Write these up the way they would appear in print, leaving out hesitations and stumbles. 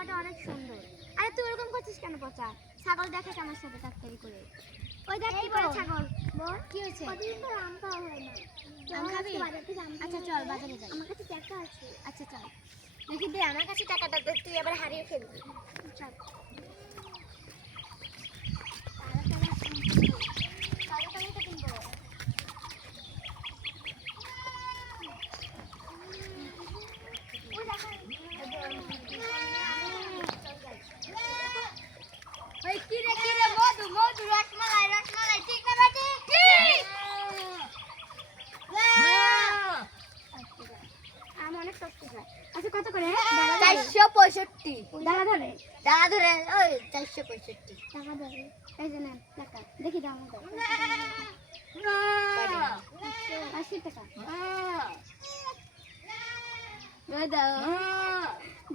ছাগলটা অনেক সুন্দর। আরে তুই এরকম করছিস কেন পচা? ছাগল দেখে আমার সাথে তাড়াতাড়ি করে। ওই দেখ কি করে ছাগল। বল কি হয়েছে? কতদিন ধরে আম খাওয়া হয় না। আম খাবি? আচ্ছা চল বাজারে যাই। আমার কাছে টাকা আছে। আচ্ছা চল। দেখি দে আমার কাছে টাকাটা দে, তুই আবার হারিয়ে ফেলবি। চল। তাড়াতাড়ি তো কিনবো। ওই কি রে মধু মধু রসমালাই ঠিক না বাটি? আম অনেক সস্তা যায়। আচ্ছা কত করে? 465 দাঁড়া ধরে ওই 465 টাকা ধরে। এই যে নেন টাকা দেখি দাম কত। 80 টাকা। দাও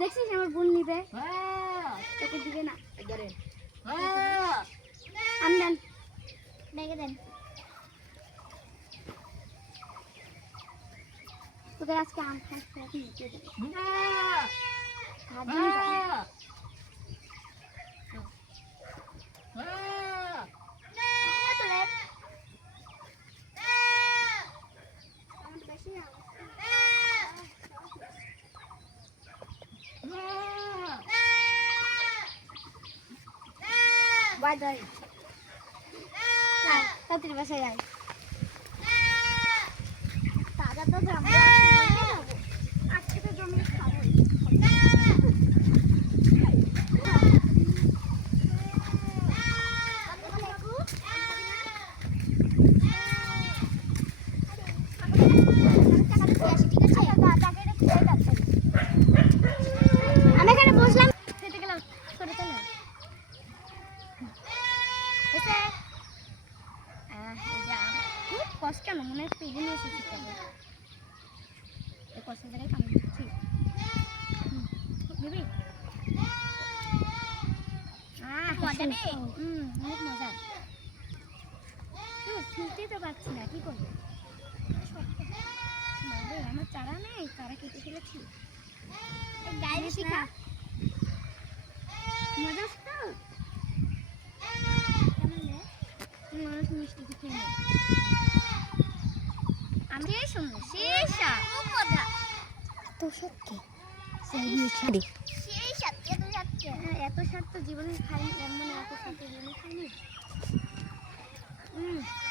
দেখছিস আমার বোন নিবে তোকে দিবে না। আম দেন ব্যাগে দেন। তোকে আজকে আম খাইতে নিতে দেবে। বাজারে তাড়াতাড়ি বাসায় যাই। তাজা তো আজকে তো জমি খাবো। আমি এখানে বসলাম খেতে গেলাম ছোট চলে খুব কষ্ট না মনে হয় পেয়ে নিয়ে এসেছি এই কষ্টের জায়গায় কামড় দিচ্ছি দিবি অনেক মজা শুনতেই তো পাচ্ছি না কি করবো আমার চারা নেই চারা কেটে ফেলেছি গায়ে শিখা মজা আসতো মানুষ মিষ্টি কিছু নেই আমি শুনবো শেষা খুব মজা তো সত্যি সেই সাথে এত স্বাদ তো জীবনে খাইনি মানে এত স্বাদ জীবনে খাইনি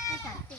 ঠিক আছে